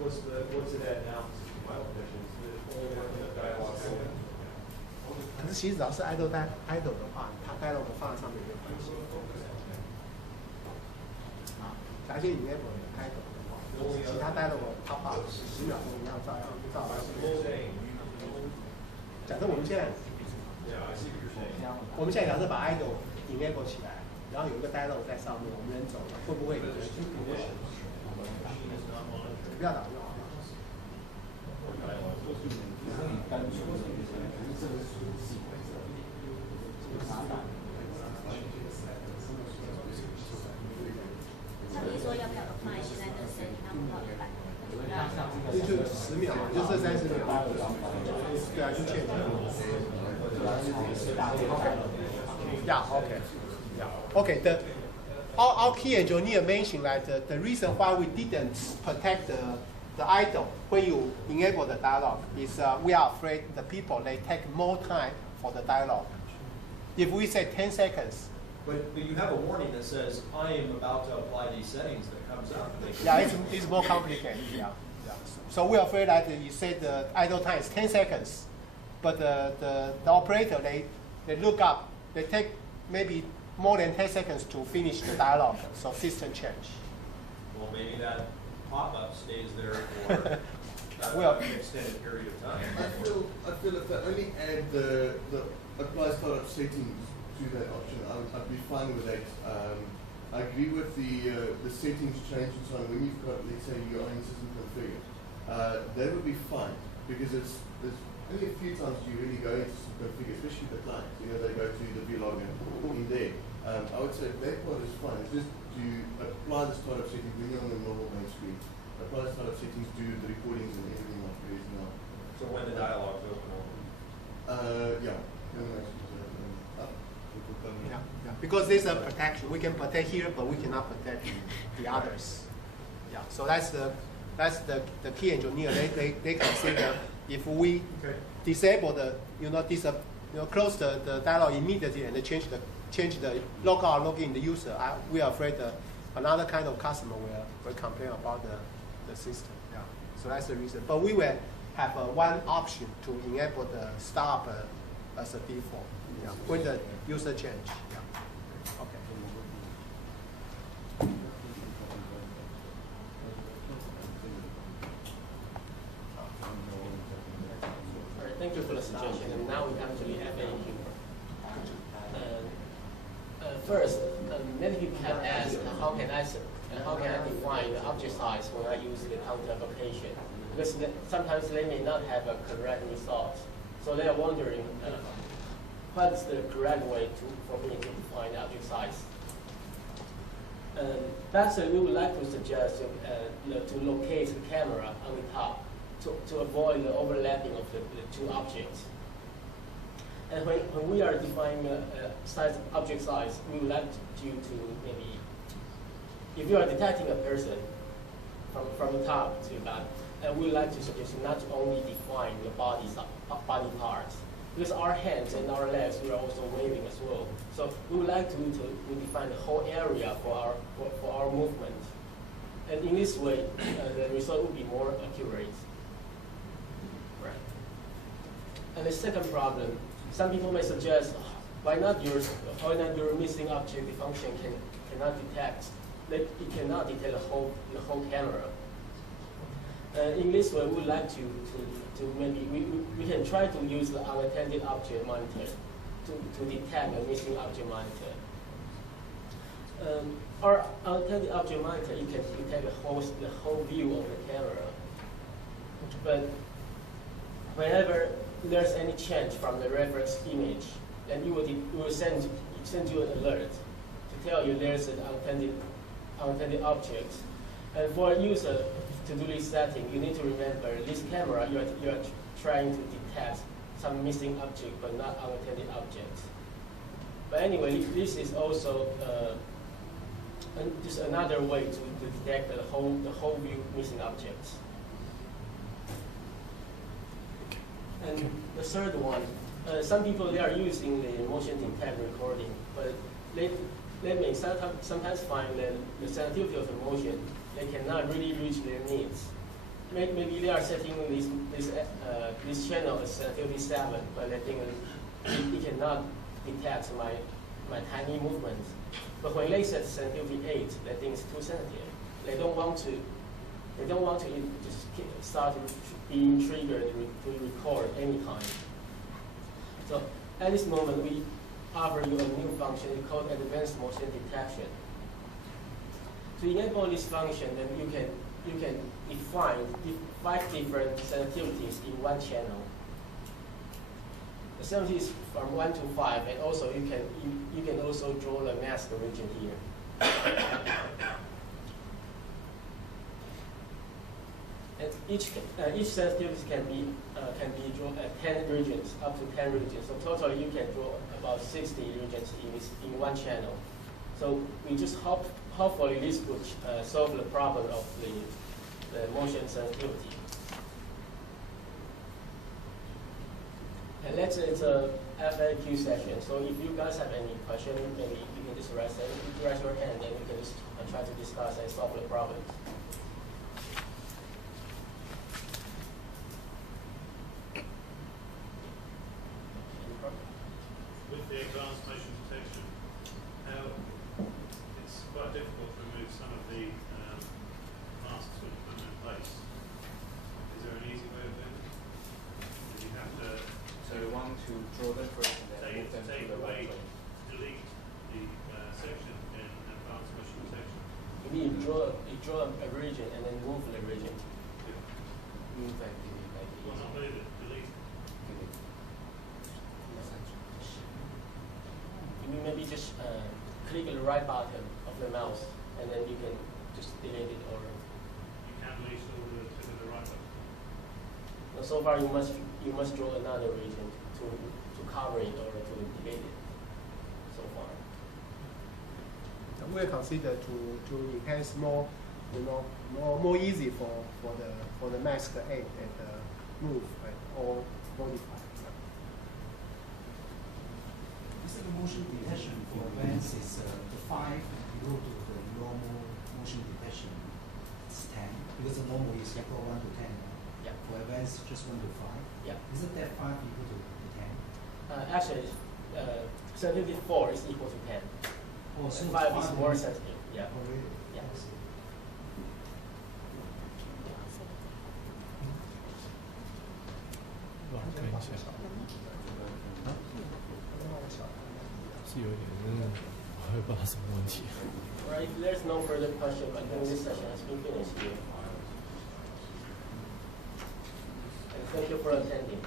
what's it at now? My opinion is only working the dialogue. 可是其实只要是 idle 的话，它 dialog 放在上面没有关系。啊，假设 enable 的 idle 的话，其他 dialog 它跑10秒钟一样照样。假设我们现在，假设把 idle enable 起来，然后有一个 dialog 在上面，我们人走了，会不会有人去不要打就好了。他不是说要不要放在现在的声音，他们跑100。就10秒嘛，就这30秒。对啊，就确定。Yeah, okay. Yeah. Okay. Our key engineer mentioned that the reason why we didn't protect the idle when you enable the dialogue is we are afraid the people they take more time for the dialogue. If we say 10 seconds. But you have a warning that says, I am about to apply these settings that comes up. Yeah, it's more complicated. Yeah. So we're afraid that you said the idle time is 10 seconds, but the operator, they look up, they take maybe more than 10 seconds to finish the dialogue, so system change. Well, maybe that pop-up stays there for an extended period of time. I feel if they only add the apply startup settings to that option, I'd be fine with that. I agree with the settings change and so on. When you've got, let's say, your own system configured, that would be fine because there's only a few times you really go into some config, especially the clients. You know, they go to the vlog in there. I would say that part is fine. It's just to apply the startup settings when you're on the normal main screen. Apply the startup settings, do the recordings and everything like it is now. So when the dialogue's open. Yeah. Yeah. Because there's a protection. We can protect here, but we cannot protect the others. Yeah. So that's the key engineer. They consider if we disable close the dialog immediately and change the log out, log in the user, we are afraid that another kind of customer will complain about the system. Yeah. So that's the reason. But we will have one option to enable the stop as a default. Yeah. When the user change. Yeah. Okay. Thank you for the suggestion. And now we actually have a first, many people have asked how can I define the object size when I use the counter application? Because sometimes they may not have a correct result. So they are wondering what's the correct way for me to define the object size. Actually, we would like to suggest to locate the camera on the top to avoid the overlapping of the two objects. And when we are defining object size, we would like you to maybe, if you are detecting a person from the top to the bottom, and we would like to suggest not only define the body parts, because our hands and our legs, we are also waving as well. So we would like to define the whole area for our movement. And in this way, the result will be more accurate. Right. And the second problem, some people may suggest, why not your missing object function cannot detect? It cannot detect the whole camera. In this way, we would like to maybe we can try to use the unattended object monitor to detect a missing object monitor. Our unattended object monitor, you can detect the whole view of the camera. But whenever there's any change from the reference image, then it will send you an alert to tell you there's an unattended object. And for a user to do this setting, you need to remember this camera you are trying to detect some missing object but not unattended object. But anyway, this is also just another way to detect the whole view missing objects. And the third one, some people they are using the motion detect recording, but they may sometimes find that the sensitivity of the motion they cannot really reach their needs. maybe they are setting this channel as 37, but I think it cannot detect my tiny movements. But when they set sensitivity 8, I think it's too sensitive. They don't want to just start being triggered to record anytime. So at this moment, we offer you a new function called advanced motion detection. To enable this function, then you can define 5 different sensitivities in one channel. The sensitivity is from 1 to 5, and also you can also draw the mask region here. And each sensitivity can be drawn at 10 regions, up to 10 regions. So totally you can draw about 60 regions in one channel. So we just hopefully this would solve the problem of the motion sensitivity. And let's say it's a FAQ session. So if you guys have any question, maybe you can just raise your hand, and we can just try to discuss and solve the problem. With the advanced motion detection, it's quite difficult to remove some of the masks when you put them in place. Is there an easy way of doing it? Do you have to So you want to draw them first and then move them to take the right away, place? delete the section in advanced motion detection? You need to draw a region and then move the region. Move and delete like this. Well, not move it, delete. Delete. You mean maybe just click the right button of the mouse, and then you can just delete it, or You can delete all to the right button. so far you must draw another region to cover it or to delete it. So far. We'll consider to enhance more, more easy for the mask aid and move or modify. You said the motion detection for advanced is the 5, you go to the normal motion detection, it's 10, because the normal is equal 1 to 10. Yeah. For advanced, just 1 to 5. Yeah. Isn't that 5 equal to 10? Actually, sensitivity 4 is equal to 10. Oh, so 5 is more sensitive. Yeah. Oh, really? Yeah. I see. Right. If there's no further question, I think this session has been finished here. And thank you for attending.